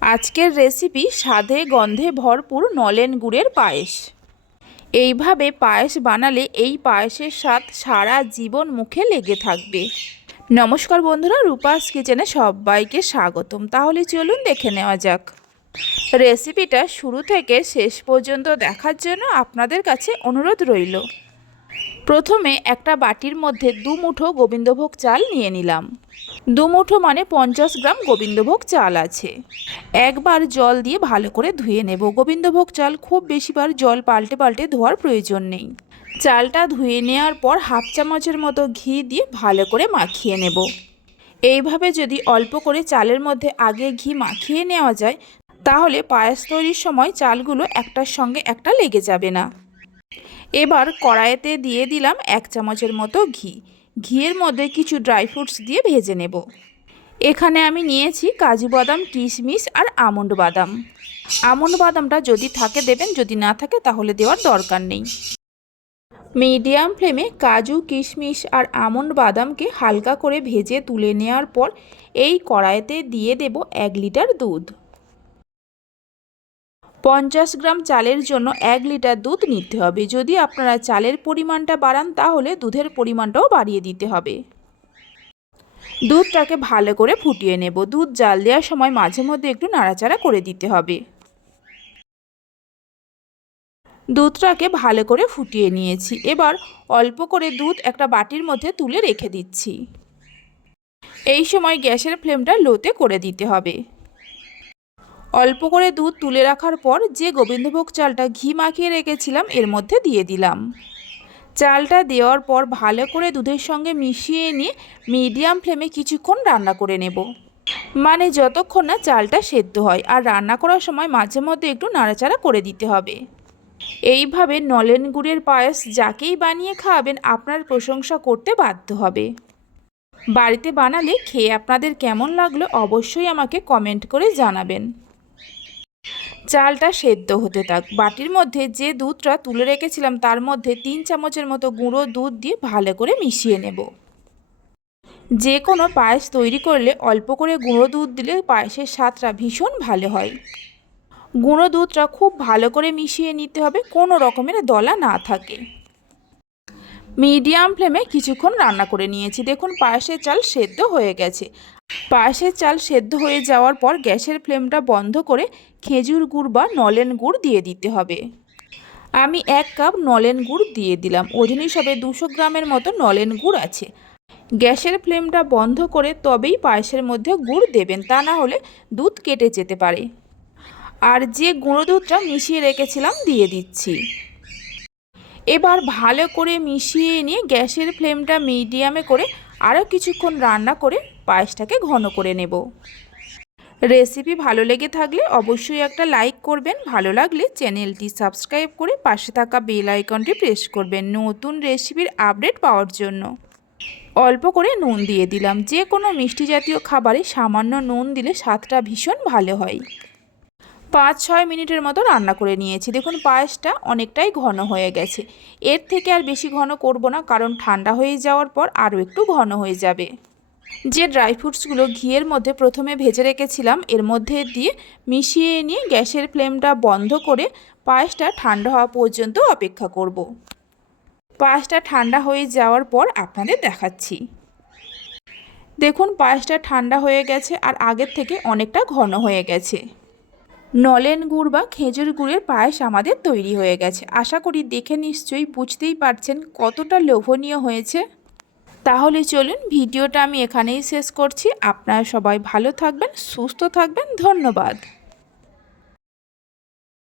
আজকের রেসিপি স্বাদে, গন্ধে ভরপুর নলেন গুড়ের পায়েস। এইভাবে পায়েস বানালে এই পায়েসের স্বাদ সারা জীবন মুখে লেগে থাকবে। নমস্কার বন্ধুরা, রূপাস কিচেনে সবাইকে স্বাগতম। তাহলে চলুন দেখে নেওয়া যাক। রেসিপিটা শুরু থেকে শেষ পর্যন্ত দেখার জন্য আপনাদের কাছে অনুরোধ রইল। প্রথমে একটা বাটির মধ্যে দু মুঠো গোবিন্দভোগ চাল নিয়ে নিলাম। দু মুঠো মানে পঞ্চাশ গ্রাম গোবিন্দভোগ চাল আছে। একবার জল দিয়ে ভালো করে ধুয়ে নেব। গোবিন্দভোগ চাল খুব বেশিবার জল পাল্টে পাল্টে ধোয়ার প্রয়োজন নেই। চালটা ধুয়ে নেওয়ার পর হাফ চামচের মতো ঘি দিয়ে ভালো করে মাখিয়ে নেব। এইভাবে যদি অল্প করে চালের মধ্যে আগে ঘি মাখিয়ে নেওয়া যায়, তাহলে পায়েস তৈরির সময় চালগুলো একটার সঙ্গে একটা লেগে যাবে না। এবার কড়াইতে দিয়ে দিলাম এক চামচের মতো ঘি। ঘিয়ের মধ্যে কিছু ড্রাই ফ্রুটস দিয়ে ভেজে নেব। এখানে আমি নিয়েছি কাজু বাদাম, কিশমিশ আর আমন্ড বাদাম। আমন্ড বাদামটা যদি থাকে দেবেন, যদি না থাকে তাহলে দেওয়ার দরকার নেই। মিডিয়াম ফ্লেমে কাজু, কিশমিশ আর আমন্ড বাদামকে হালকা করে ভেজে তুলে নেওয়ার পর এই কড়াইতে দিয়ে দেব এক লিটার দুধ। পঞ্চাশ গ্রাম চালের জন্য এক লিটার দুধ নিতে হবে। যদি আপনারা চালের পরিমাণটা বাড়ান, তাহলে দুধের পরিমাণটাও বাড়িয়ে দিতে হবে। দুধটাকে ভালো করে ফুটিয়ে নেব। দুধ জাল দেওয়ার সময় মাঝে মধ্যে একটু নাড়াচাড়া করে দিতে হবে। দুধটাকে ভালো করে ফুটিয়ে নিয়েছি। এবার অল্প করে দুধ একটা বাটির মধ্যে তুলে রেখে দিচ্ছি। এই সময় গ্যাসের ফ্লেমটা লোতে করে দিতে হবে। অল্প করে দুধ তুলে রাখার পর যে গোবিন্দভোগ চালটা ঘি মাখিয়ে রেখেছিলাম, এর মধ্যে দিয়ে দিলাম। চালটা দেওয়ার পর ভালো করে দুধের সঙ্গে মিশিয়ে নিয়ে মিডিয়াম ফ্লেমে কিছুক্ষণ রান্না করে নেব। মানে যতক্ষণ না চালটা সেদ্ধ হয়, আর রান্না করার সময় মাঝে মধ্যে একটু নাড়াচাড়া করে দিতে হবে। এইভাবে নলেন গুড়ের পায়েস যাকেই বানিয়ে খাওয়াবেন, আপনার প্রশংসা করতে বাধ্য হবে। বাড়িতে বানালে খেয়ে আপনাদের কেমন লাগল অবশ্যই আমাকে কমেন্ট করে জানাবেন। চালটা সেদ্ধ হতে থাক। বাটির মধ্যে যে দুধটা তুলে রেখেছিলাম, তার মধ্যে তিন চামচের মতো গুঁড়ো দুধ দিয়ে ভালো করে মিশিয়ে নেব। যে কোনো পায়েস তৈরি করলে অল্প করে গুঁড়ো দুধ দিলে পায়েসের স্বাদটা ভীষণ ভালো হয়। গুঁড়ো দুধটা খুব ভালো করে মিশিয়ে নিতে হবে, কোনো রকমের দলা না থাকে। মিডিয়াম ফ্লেমে কিছুক্ষণ রান্না করে নিয়েছি। দেখুন, পায়েসের চাল সেদ্ধ হয়ে গেছে। পায়েসের চাল সেদ্ধ হয়ে যাওয়ার পর গ্যাসের ফ্লেমটা বন্ধ করে খেজুর গুড় বা নলেন গুড় দিয়ে দিতে হবে। আমি এক কাপ নলেন গুড় দিয়ে দিলাম। ওজন হিসাবে দুশো গ্রামের মতো নলেন গুড় আছে। গ্যাসের ফ্লেমটা বন্ধ করে তবেই পায়েসের মধ্যে গুড় দেবেন, তা না হলে দুধ কেটে যেতে পারে। আর যে গুঁড়ো দুধটা মিশিয়ে রেখেছিলাম, দিয়ে দিচ্ছি। এবার ভালো করে মিশিয়ে নিয়ে গ্যাসের ফ্লেমটা মিডিয়ামে করে আরও কিছুক্ষণ রান্না করে পায়েসটাকে ঘন করে নেব। রেসিপি ভালো লেগে থাকলে অবশ্যই একটা লাইক করবেন, ভালো লাগলে চ্যানেলটি সাবস্ক্রাইব করে পাশে থাকা বেল আইকনটি প্রেস করবেন নতুন রেসিপির আপডেট পাওয়ার জন্য। অল্প করে নুন দিয়ে দিলাম, যে কোনো মিষ্টি জাতীয় খাবারে সামান্য নুন দিলে স্বাদটা ভীষণ ভালো হয়। পাঁচ ছয় মিনিটের মতো রান্না করে নিয়েছি। দেখুন, পায়েসটা অনেকটাই ঘন হয়ে গেছে। এর থেকে আর বেশি ঘন করব না, কারণ ঠান্ডা হয়ে যাওয়ার পর আরও একটু ঘন হয়ে যাবে। যে ড্রাই ফ্রুটসগুলো ঘিয়ের মধ্যে প্রথমে ভেজে রেখেছিলাম, এর মধ্যে দিয়ে মিশিয়ে নিয়ে গ্যাসের ফ্লেমটা বন্ধ করে পায়েসটা ঠান্ডা হওয়া পর্যন্ত অপেক্ষা করব। পায়েসটা ঠান্ডা হয়ে যাওয়ার পর আপনাদের দেখাচ্ছি। দেখুন, পায়েসটা ঠান্ডা হয়ে গেছে আর আগের থেকে অনেকটা ঘন হয়ে গেছে। নলেন গুড় বা খেজুর গুড়ের পায়েস আমাদের তৈরি হয়ে গেছে। আশা করি দেখে নিশ্চয়ই বুঝতেই পারছেন কতটা লোভনীয় হয়েছে। তাহলে চলুন ভিডিওটা আমি এখানেই শেষ করছি। আপনারা সবাই ভালো থাকবেন, সুস্থ থাকবেন। ধন্যবাদ।